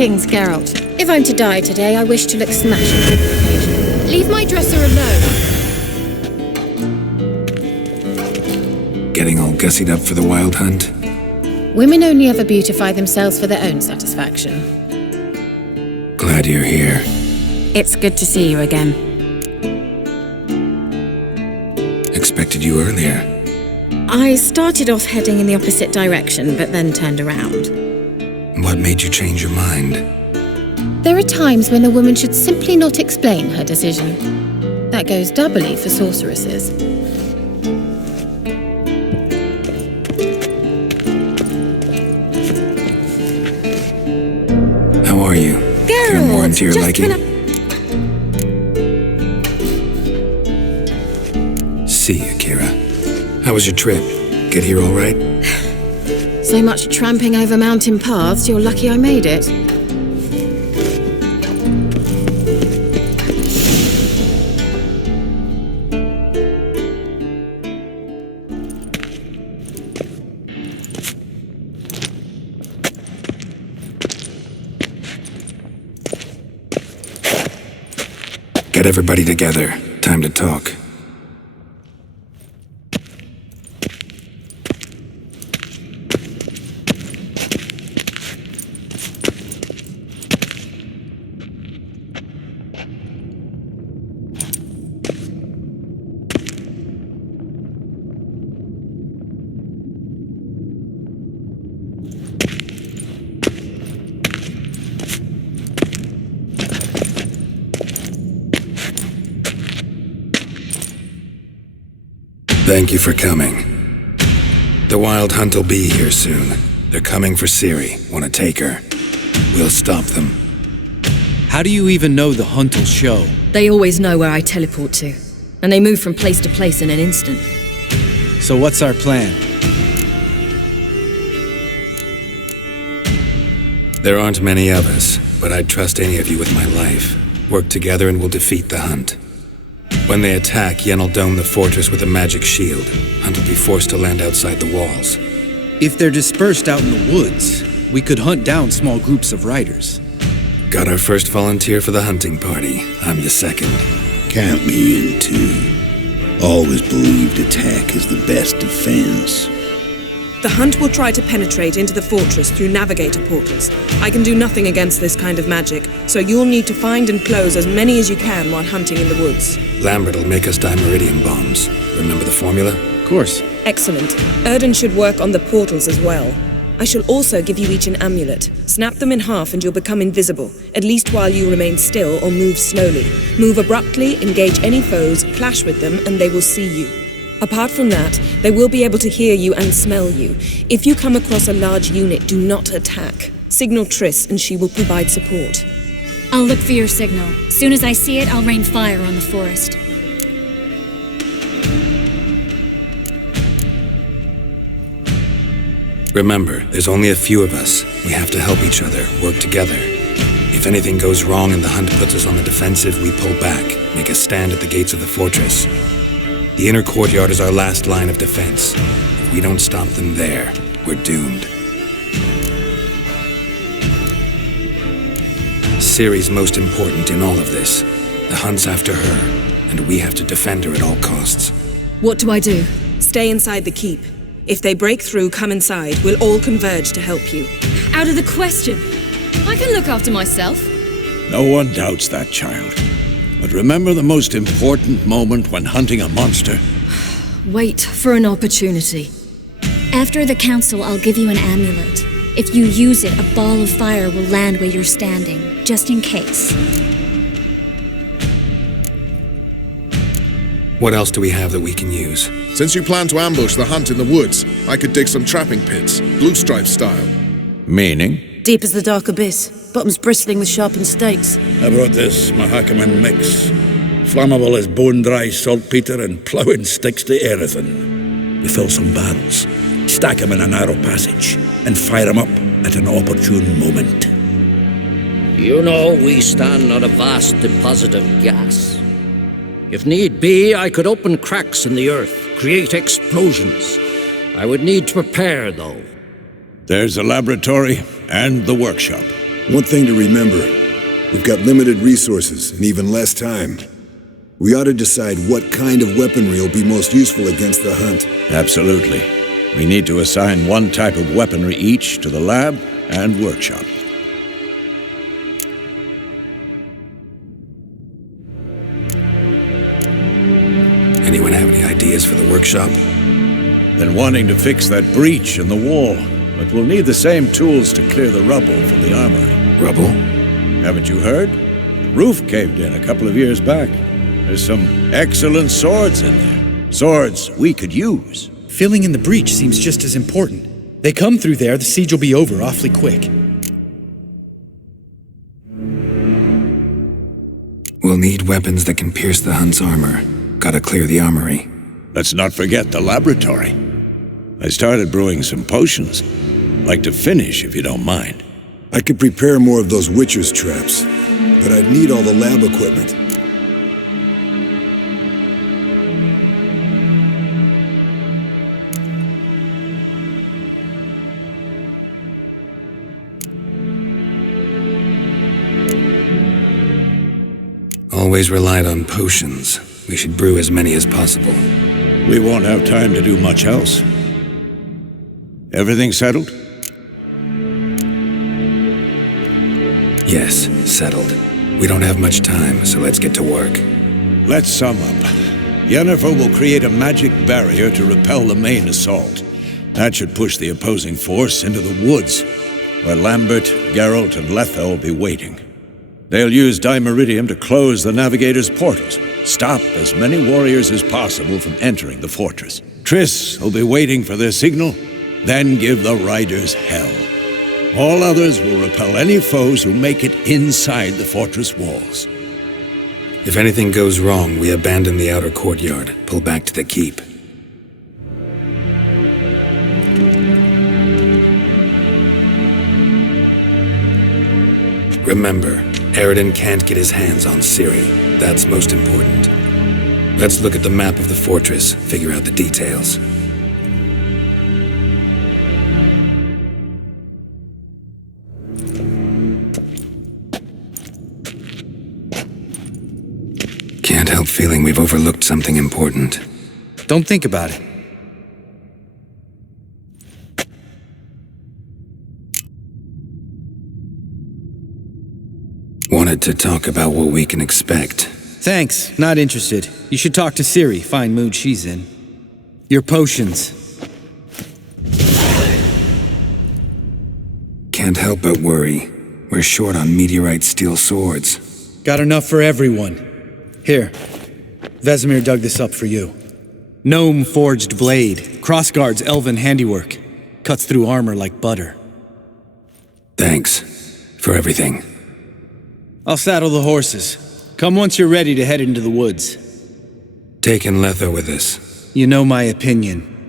Greetings, Geralt. If I'm to die today, I wish to look smashing. Leave my dresser alone. Getting all gussied up for the wild hunt? Women only ever beautify themselves for their own satisfaction. Glad you're here. It's good to see you again. Expected you earlier. I started off heading in the opposite direction, but then turned around. What made you change your mind? There are times when a woman should simply not explain her decision. That goes doubly for sorceresses. How are you? Geralt, More into your liking? See you, Kira. How was your trip? Get here all right? So much tramping over mountain paths, you're lucky I made it. Get everybody together. Time to talk. Thank you for coming. The Wild Hunt will be here soon. They're coming for Ciri. Want to take her? We'll stop them. How do you even know the Hunt will show? They always know where I teleport to, and they move from place to place in an instant. So what's our plan? There aren't many of us, but I'd trust any of you with my life. Work together and we'll defeat the Hunt. When they attack, Yen will dome the fortress with a magic shield. Hunt will be forced to land outside the walls. If they're dispersed out in the woods, we could hunt down small groups of riders. Got our first volunteer for the hunting party. I'm the second. Count me in too. Always believed attack is the best defense. The Hunt will try to penetrate into the fortress through navigator portals. I can do nothing against this kind of magic, so you'll need to find and close as many as you can while hunting in the woods. Lambert will make us dimeridium bombs. Remember the formula? Of course. Excellent. Erden should work on the portals as well. I shall also give you each an amulet. Snap them in half and you'll become invisible, at least while you remain still or move slowly. Move abruptly, engage any foes, clash with them, and they will see you. Apart from that, they will be able to hear you and smell you. If you come across a large unit, do not attack. Signal Triss and she will provide support. I'll look for your signal. Soon as I see it, I'll rain fire on the forest. Remember, there's only a few of us. We have to help each other, work together. If anything goes wrong and the Hunt puts us on the defensive, we pull back, make a stand at the gates of the fortress. The inner courtyard is our last line of defense. If we don't stop them there, we're doomed. Ciri's most important in all of this. The Hunt's after her, and we have to defend her at all costs. What do I do? Stay inside the keep. If they break through, come inside. We'll all converge to help you. Out of the question. I can look after myself. No one doubts that, child. But remember the most important moment when hunting a monster? Wait for an opportunity. After the council, I'll give you an amulet. If you use it, a ball of fire will land where you're standing, just in case. What else do we have that we can use? Since you plan to ambush the Hunt in the woods, I could dig some trapping pits, blue stripe style. Meaning? Deep as the dark abyss, bottoms bristling with sharpened stakes. I brought this Mahakaman mix. Flammable as bone-dry saltpeter and ploughing sticks to everything. We fill some barrels, stack them in a narrow passage, and fire them up at an opportune moment. You know we stand on a vast deposit of gas. If need be, I could open cracks in the earth, create explosions. I would need to prepare, though. There's a laboratory and the workshop. One thing to remember, we've got limited resources and even less time. We ought to decide what kind of weaponry will be most useful against the hunt. Absolutely. We need to assign one type of weaponry each to the lab and workshop. Anyone have any ideas for the workshop? Been wanting to fix that breach in the wall, but we'll need the same tools to clear the rubble from the armory. Rubble? Haven't you heard? Roof caved in a couple of years back. There's some excellent swords in there. Swords we could use. Filling in the breach seems just as important. They come through there, the siege will be over awfully quick. We'll need weapons that can pierce the Hunt's armor. Gotta clear the armory. Let's not forget the laboratory. I started brewing some potions. Like to finish, if you don't mind. I could prepare more of those Witcher's traps, but I'd need all the lab equipment. Always relied on potions. We should brew as many as possible. We won't have time to do much else. Everything settled? Yes, settled. We don't have much time, so let's get to work. Let's sum up. Yennefer will create a magic barrier to repel the main assault. That should push the opposing force into the woods, where Lambert, Geralt, and Letha will be waiting. They'll use Dimeridium to close the Navigator's portals, stop as many warriors as possible from entering the fortress. Triss will be waiting for their signal, then give the riders hell. All others will repel any foes who make it inside the fortress walls. If anything goes wrong, we abandon the outer courtyard, pull back to the keep. Remember, Aroden can't get his hands on Ciri. That's most important. Let's look at the map of the fortress, figure out the details. Can't help feeling we've overlooked something important. Don't think about it. Wanted to talk about what we can expect. Thanks, not interested. You should talk to Ciri, fine mood she's in. Your potions. Can't help but worry. We're short on meteorite steel swords. Got enough for everyone. Here, Vesemir dug this up for you. Gnome forged blade, Crossguard's elven handiwork. Cuts through armor like butter. Thanks for everything. I'll saddle the horses. Come once you're ready to head into the woods. Taking Letha with us. You know my opinion.